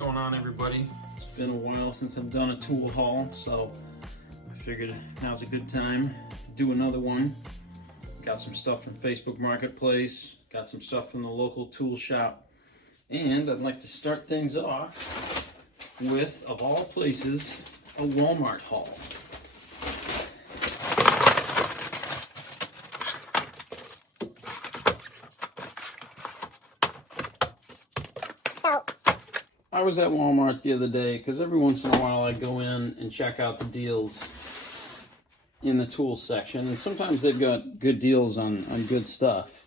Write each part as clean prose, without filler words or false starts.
going on, everybody? It's been a while since I've done a tool haul, so I figured now's a good time to do another one. Got some stuff from Facebook Marketplace, got some stuff from the local tool shop, and I'd like to start things off with, of all places, a Walmart haul. I was at Walmart the other day because every once in a while I go in and check out the deals in the tools section, and sometimes they've got good deals on good stuff.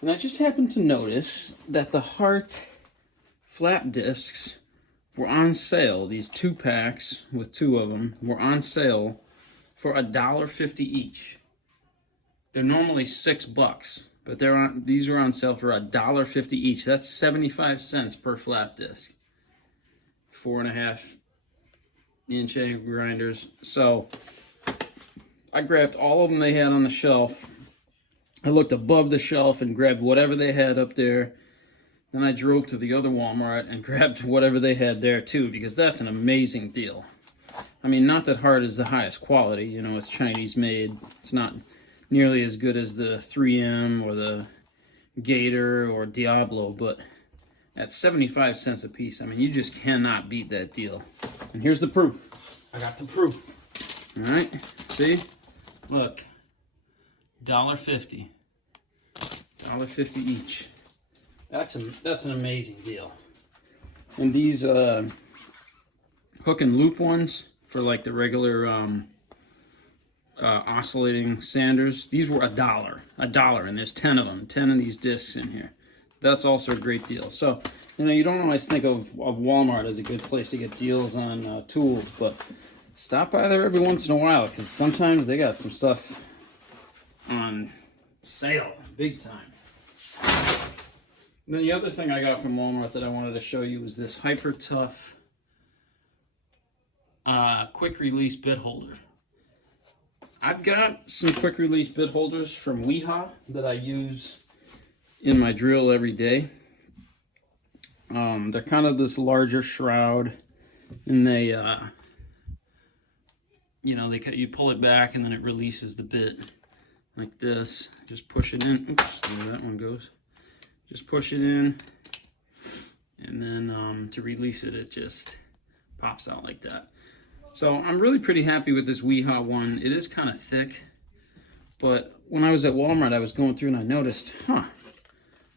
And I just happened to notice that the Hart flat discs were on sale. These 2-packs with 2 of them were on sale for $1.50 each. They're normally $6. But these are on sale for $1.50 each. That's 75 cents per flat disc. 4.5 inch angle grinders. So I grabbed all of them they had on the shelf. I looked above the shelf and grabbed whatever they had up there. Then I drove to the other Walmart and grabbed whatever they had there too, because that's an amazing deal. I mean, not that Hart is the highest quality, you know, it's Chinese made. It's not nearly as good as the 3M or the Gator or Diablo, but at 75 cents a piece, I mean, you just cannot beat that deal. And here's the proof. I got the proof. All right, see? Look, $1.50. $1.50 each. That's an amazing deal. And these hook and loop ones for like the regular oscillating sanders, these were $1, and there's 10 of them, 10 of these discs in here. That's also a great deal. So, you know, you don't always think of Walmart as a good place to get deals on tools, but stop by there every once in a while, because sometimes they got some stuff on sale, big time. And then the other thing I got from Walmart that I wanted to show you was this Hyper Tough quick release bit holder. I've got some quick release bit holders from Wiha that I use in my drill every day. They're kind of this larger shroud, and they, you know, you pull it back and then it releases the bit like this. Just push it in. Oops, there that one goes. Just push it in, and then to release it, it just pops out like that. So I'm really pretty happy with this Wiha one. It is kind of thick, but when I was at Walmart, I was going through and I noticed, that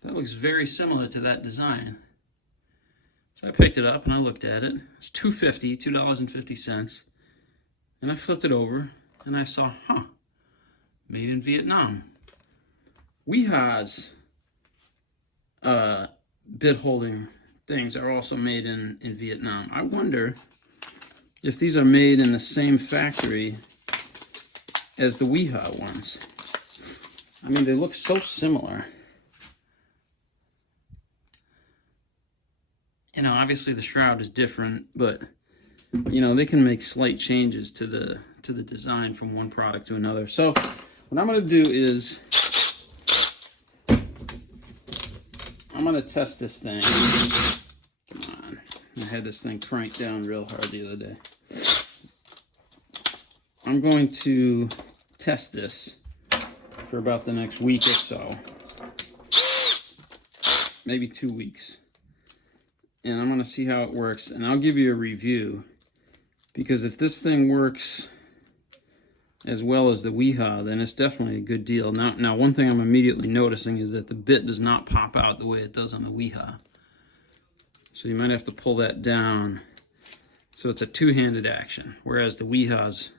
looks very similar to that design. So I picked it up and I looked at it. It's $2.50, and I flipped it over and I saw, made in Vietnam. Wiha's bit holding things are also made in Vietnam. I wonder if these are made in the same factory as the Wiha ones. I mean, they look so similar. You know, obviously the shroud is different, but you know, they can make slight changes to the design from one product to another. So what I'm going to do is I'm going to test this thing. Come on. I had this thing cranked down real hard the other day. I'm going to test this for about the next week or so. Maybe 2 weeks. And I'm going to see how it works, and I'll give you a review. Because if this thing works as well as the Wiha, then it's definitely a good deal. Now, one thing I'm immediately noticing is that the bit does not pop out the way it does on the Wiha. So you might have to pull that down. So it's a two-handed action, whereas the Wiha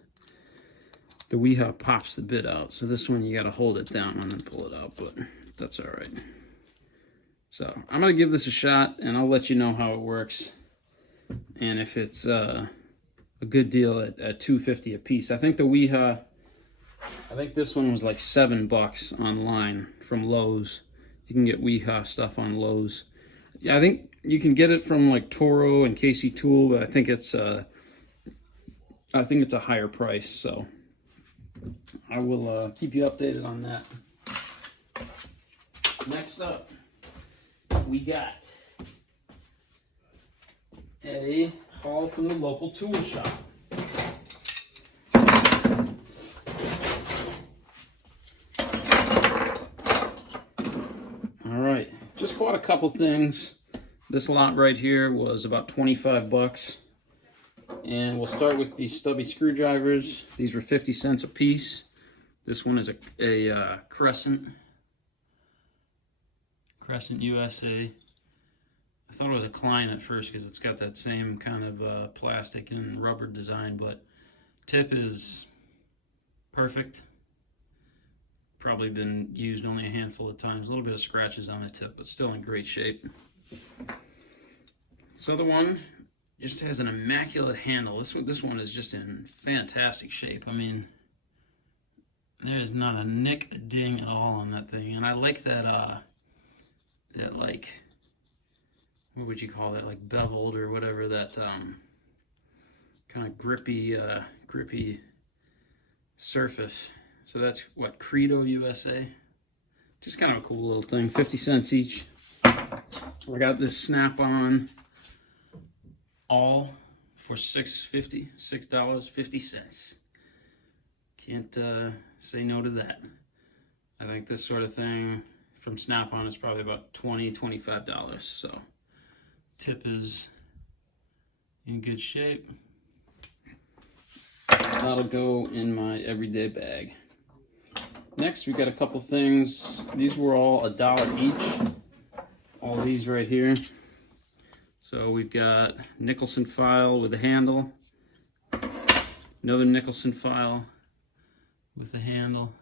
pops the bit out. So this one you got to hold it down and then pull it out, but that's all right. So I'm going to give this a shot, and I'll let you know how it works, and if it's a good deal at $2.50 a piece. I think the Wiha, I think this one was like $7 online from Lowe's. You can get Wiha stuff on Lowe's. Yeah, I think you can get it from like Toro and Casey Tool, but I think it's a higher price. So I will keep you updated on that. Next up, we got a haul from the local tool shop. All right, just bought a couple things. This lot right here was about 25 bucks. And we'll start with these stubby screwdrivers. These were 50 cents a piece. This one is a Crescent USA. I thought it was a Klein at first because it's got that same kind of plastic and rubber design, but tip is perfect. Probably been used only a handful of times. A little bit of scratches on the tip, but still in great shape. This other one just has an immaculate handle. This one is just in fantastic shape. I mean, there is not a nick, a ding at all on that thing. And I like that, that like, what would you call that? Like beveled or whatever, that kind of grippy surface. So that's what, Credo USA? Just kind of a cool little thing, 50 cents each. I got this snap-on all for $6.50. Can't say no to that. I think this sort of thing from Snap-on is probably about $20-25. So tip is in good shape. That'll go in my everyday bag. Next, we got a couple things. These were all $1 each. All these right here. So we've got Nicholson file with a handle, another Nicholson file with a handle.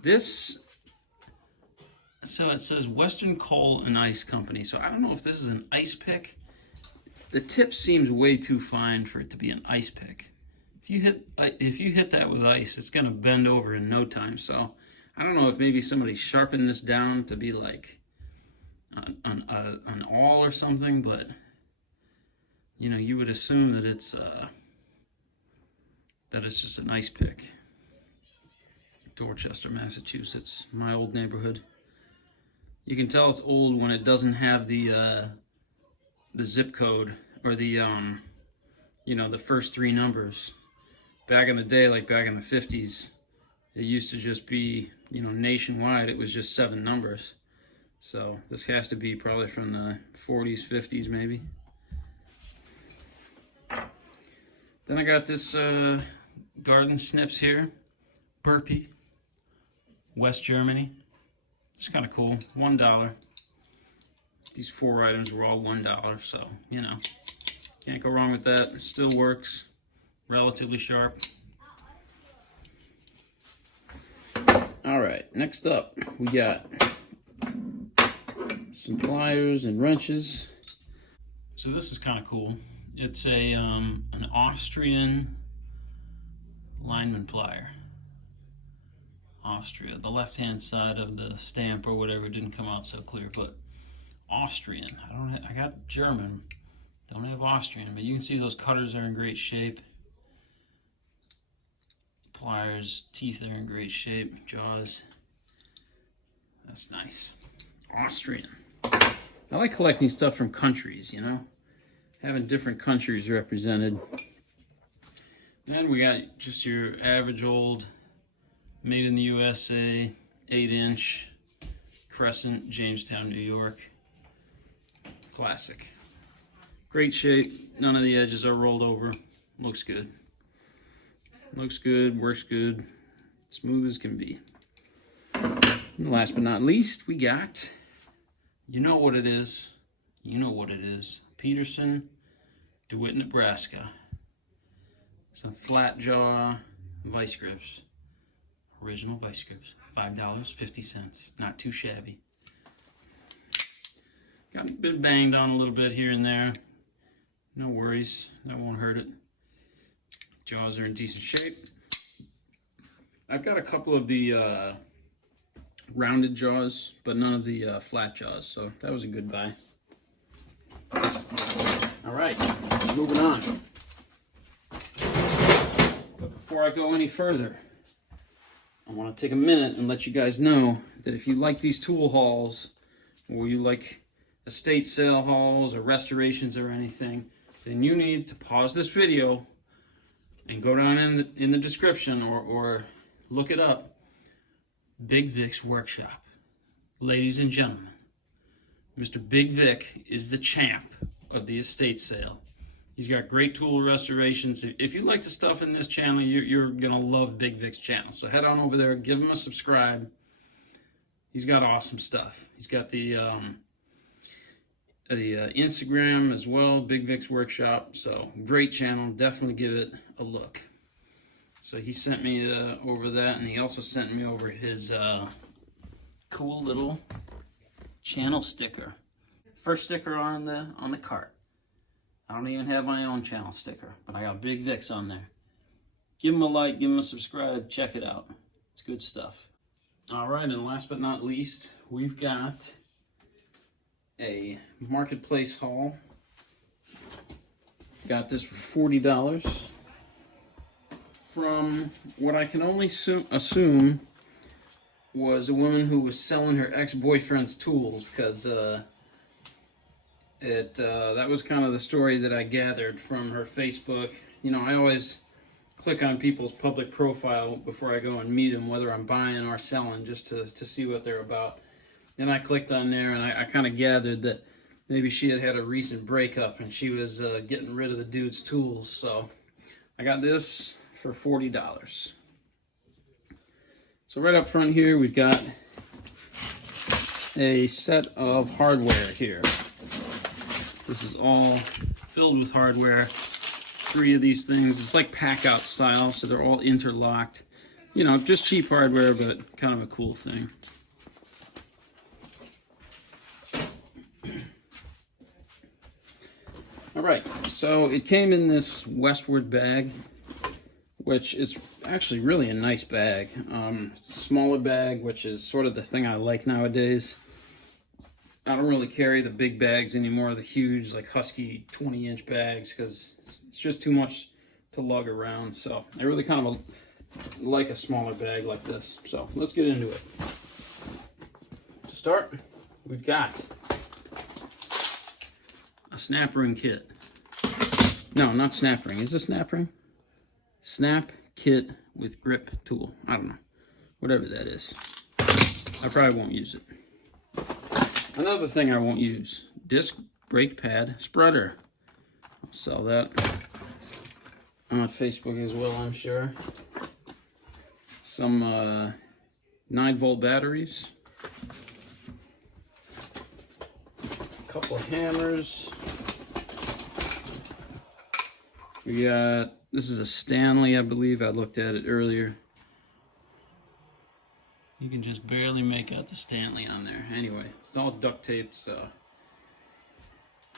This, so it says Western Coal and Ice Company. So I don't know if this is an ice pick. The tip seems way too fine for it to be an ice pick. If you hit that with ice, it's gonna bend over in no time. So I don't know if maybe somebody sharpened this down to be like an awl or something, but you know, you would assume that it's just an ice pick. Dorchester, Massachusetts, my old neighborhood. You can tell it's old when it doesn't have the zip code or the you know, the first 3 numbers. Back in the day, like back in the 50s, it used to just be, you know, nationwide. It was just 7 numbers. So this has to be probably from the 40s, 50s maybe. Then I got this garden snips here, Burpee, West Germany. It's kind of cool, $1. These 4 items were all $1, so you know, can't go wrong with that. It still works, relatively sharp. All right, next up we got some pliers and wrenches. So this is kind of cool. It's a an Austrian lineman plier. Austria. The left-hand side of the stamp or whatever didn't come out so clear, but Austrian. I got German. Don't have Austrian, but you can see those cutters are in great shape. Pliers, teeth are in great shape. Jaws. That's nice. Austrian. I like collecting stuff from countries, you know, having different countries represented. Then we got just your average old made in the USA 8-inch Crescent, Jamestown, New York. Classic. Great shape. None of the edges are rolled over. Looks good. Looks good, works good. Smooth as can be. And last but not least, we got, you know what it is. You know what it is. Peterson, DeWitt, Nebraska. Some flat jaw vice grips. Original vice grips. $5.50. Not too shabby. Got a bit banged on a little bit here and there. No worries. That won't hurt it. Jaws are in decent shape. I've got a couple of the rounded jaws, but none of the flat jaws, so that was a good buy. All right, moving on. But before I go any further, I want to take a minute and let you guys know that if you like these tool hauls, or you like estate sale hauls or restorations or anything, then you need to pause this video and go down in the description or look it up. Big Vic's Workshop. Ladies and gentlemen, Mr. Big Vic is the champ of the estate sale. He's got great tool restorations. If you like the stuff in this channel, you're going to love Big Vic's channel. So head on over there, give him a subscribe. He's got awesome stuff. He's got the Instagram as well, Big Vic's Workshop. So great channel. Definitely give it a look. So he sent me over that, and he also sent me over his cool little channel sticker. First sticker on the cart. I don't even have my own channel sticker, but I got Big Vic's on there. Give him a like, give him a subscribe, check it out. It's good stuff. All right, and last but not least, we've got a marketplace haul. Got this for $40 from what I can only assume was a woman who was selling her ex-boyfriend's tools, because that was kind of the story that I gathered from her Facebook. You know, I always click on people's public profile before I go and meet them, whether I'm buying or selling, just to see what they're about. And I clicked on there, and I kind of gathered that maybe she had a recent breakup and she was getting rid of the dude's tools. So I got this for $40. So right up front here, we've got a set of hardware here. This is all filled with hardware. 3 of these things. It's like pack-out style, so they're all interlocked. You know, just cheap hardware, but kind of a cool thing. All right, so it came in this Westward bag, which is actually really a nice bag. Smaller bag, which is sort of the thing I like nowadays. I don't really carry the big bags anymore, the huge, like husky 20-inch bags, because it's just too much to lug around. So I really kind of like a smaller bag like this. So let's get into it. To start, we've got a snap ring kit. No, not snap ring. Is this snap ring? Snap kit with grip tool. I don't know. Whatever that is. I probably won't use it. Another thing I won't use, disc brake pad spreader. I'll sell that on Facebook as well, I'm sure. Some 9-volt batteries. A couple of hammers. We got, this is a Stanley, I believe. I looked at it earlier. You can just barely make out the Stanley on there. Anyway, it's all duct taped, so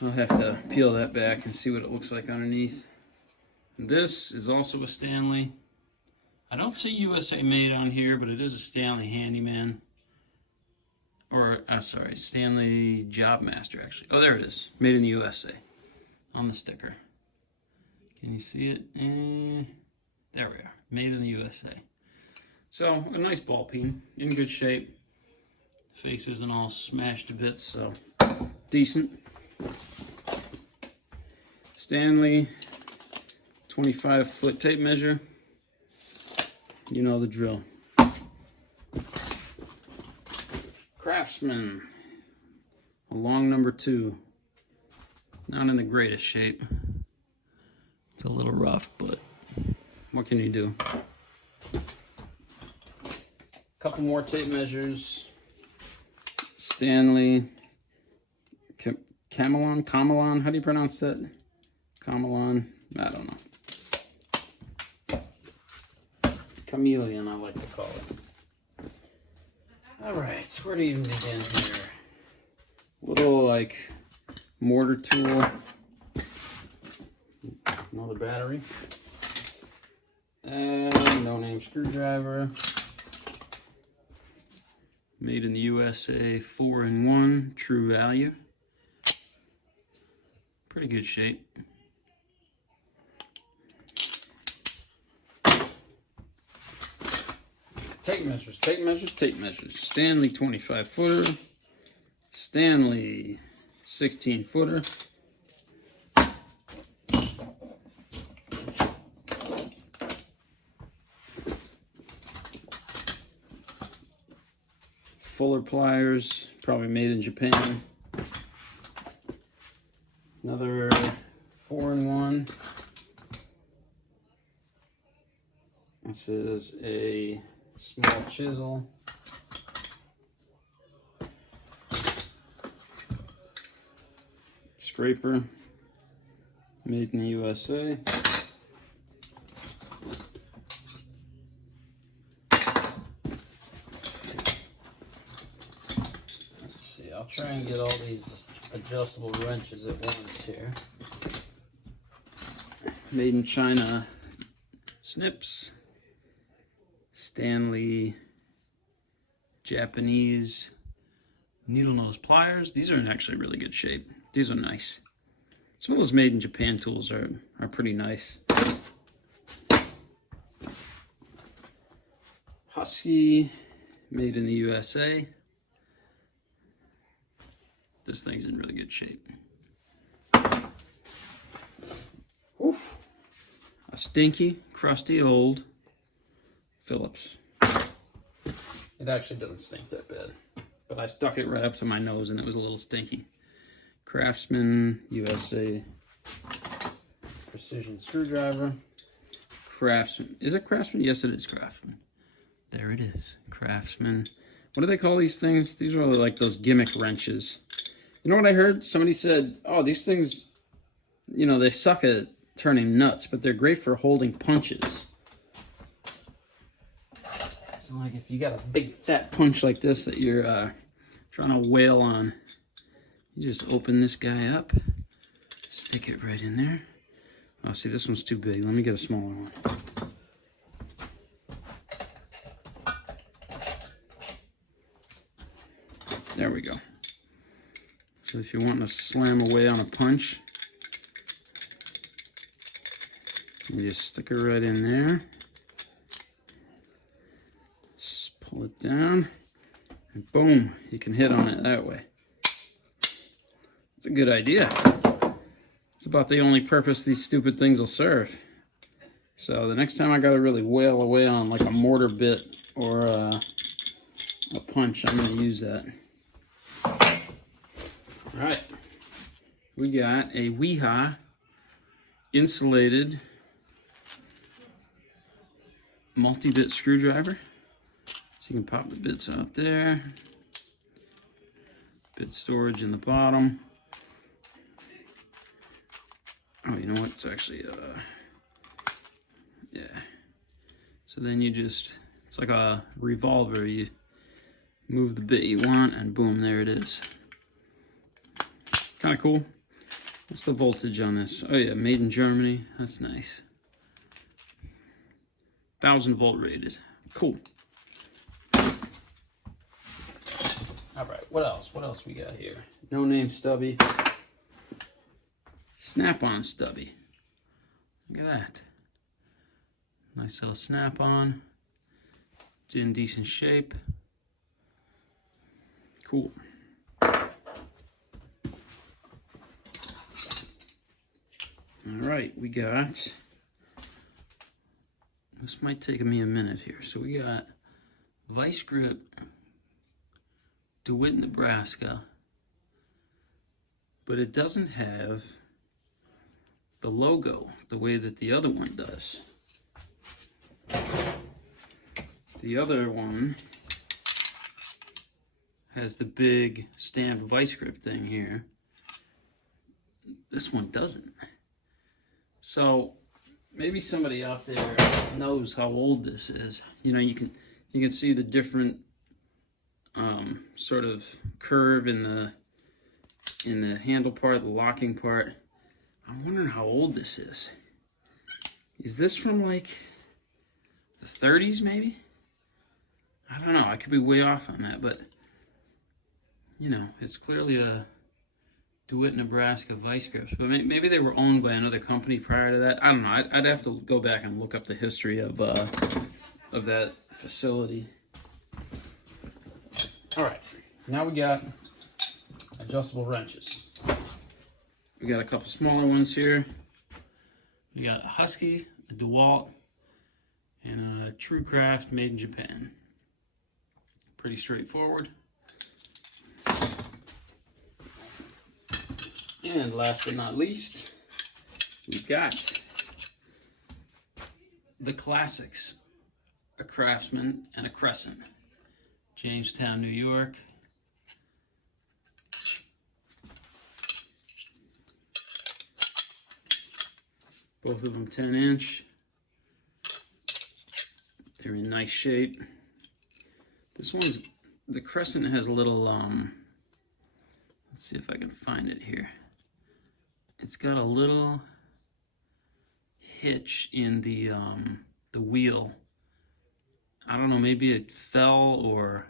I'll have to peel that back and see what it looks like underneath. This is also a Stanley. I don't see USA made on here, but it is a Stanley Handyman. Or, sorry, Stanley Job Master, actually. Oh, there it is. Made in the USA on the sticker. Can you see it? There we are. Made in the USA. So, a nice ball peen, in good shape. The face isn't all smashed to bits, so decent. Stanley 25-foot tape measure. You know the drill. Craftsman, a long number 2. Not in the greatest shape. It's a little rough, but what can you do? Couple more tape measures. Stanley Camelon, how do you pronounce that? Camelon, I don't know. Chameleon, I like to call it. Alright, so where do you even begin here? Little, like, mortar tool. Another battery. And no-name screwdriver. Made in the USA, 4-in-1, true value. Pretty good shape. Tape measures, tape measures, tape measures. Stanley 25-footer. Stanley 16-footer. Fuller pliers, probably made in Japan. Another 4-in-1. This is a small chisel. Scraper, made in the USA. Let's see, I'll try and get all these adjustable wrenches at once here. Made in China, snips. Stanley, Japanese needle nose pliers. These are in actually really good shape. These are nice. Some of those made in Japan tools are pretty nice. Husky, made in the USA. This thing's in really good shape. Oof. A stinky, crusty old Phillips. It actually doesn't stink that bad, but I stuck it right up to my nose and it was a little stinky. Craftsman, USA. Precision screwdriver. Craftsman. Is it Craftsman? Yes, it is Craftsman. There it is. Craftsman. What do they call these things? These are like those gimmick wrenches. You know what I heard? Somebody said, oh, these things, you know, they suck at turning nuts, but they're great for holding punches. So like if you got a big fat punch like this that you're trying to wail on, you just open this guy up, stick it right in there. Oh, see, this one's too big. Let me get a smaller one. There we go. So if you want to slam away on a punch, you just stick it right in there. Just pull it down, and boom, you can hit on it that way. It's a good idea. It's about the only purpose these stupid things will serve. So the next time I gotta really wail away on like a mortar bit or a punch, I'm gonna use that. All right, we got a Wiha insulated multi-bit screwdriver. So you can pop the bits out there. Bit storage in the bottom. Oh, you know what? It's actually, yeah. So then you just, it's like a revolver. You move the bit you want and boom, there it is. Kind of cool. What's the voltage on this? Oh yeah, made in Germany. That's nice. 1000-volt rated. Cool. All right, what else? What else we got here? No name stubby. Snap-on stubby. Look at that. Nice little snap-on. It's in decent shape. Cool. All right, we got, this might take me a minute here. So we got Vice Grip, DeWitt, Nebraska, but it doesn't have the logo the way that the other one does. The other one has the big stamped Vice Grip thing here. This one doesn't. So maybe somebody out there knows how old this is. You know, you can see the different sort of curve in the handle part, the locking part. I'm wondering how old this is. Is this from like the 30s maybe? I don't know. I could be way off on that, but you know, it's clearly a DeWitt, Nebraska Vice Grips, but maybe they were owned by another company prior to that. I don't know. I'd have to go back and look up the history of that facility. All right, now we got adjustable wrenches. We got a couple smaller ones here. We got a Husky, a DeWalt, and a True Craft made in Japan. Pretty straightforward. And last but not least, we've got the classics, a Craftsman and a Crescent. Jamestown, New York. Both of them 10-inch. They're in nice shape. This one's, the Crescent has a little, let's see if I can find it here. It's got a little hitch in the wheel. I don't know, maybe it fell or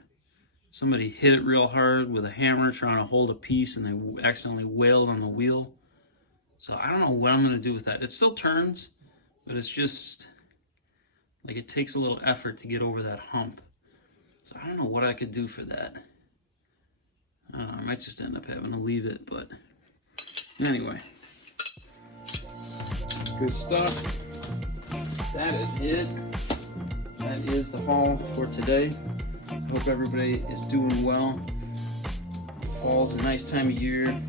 somebody hit it real hard with a hammer trying to hold a piece and they accidentally wailed on the wheel. So I don't know what I'm going to do with that. It still turns, but it's just like it takes a little effort to get over that hump. So I don't know what I could do for that. I don't know, I might just end up having to leave it, but anyway. Good stuff. That is it. That is the haul for today. I hope everybody is doing well. Fall's a nice time of year.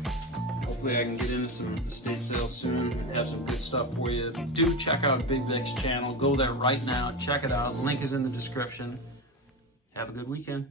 Hopefully I can get into some estate sales soon and have some good stuff for you. Do check out Big Vic's channel. Go there right now. Check it out. The link is in the description. Have a good weekend.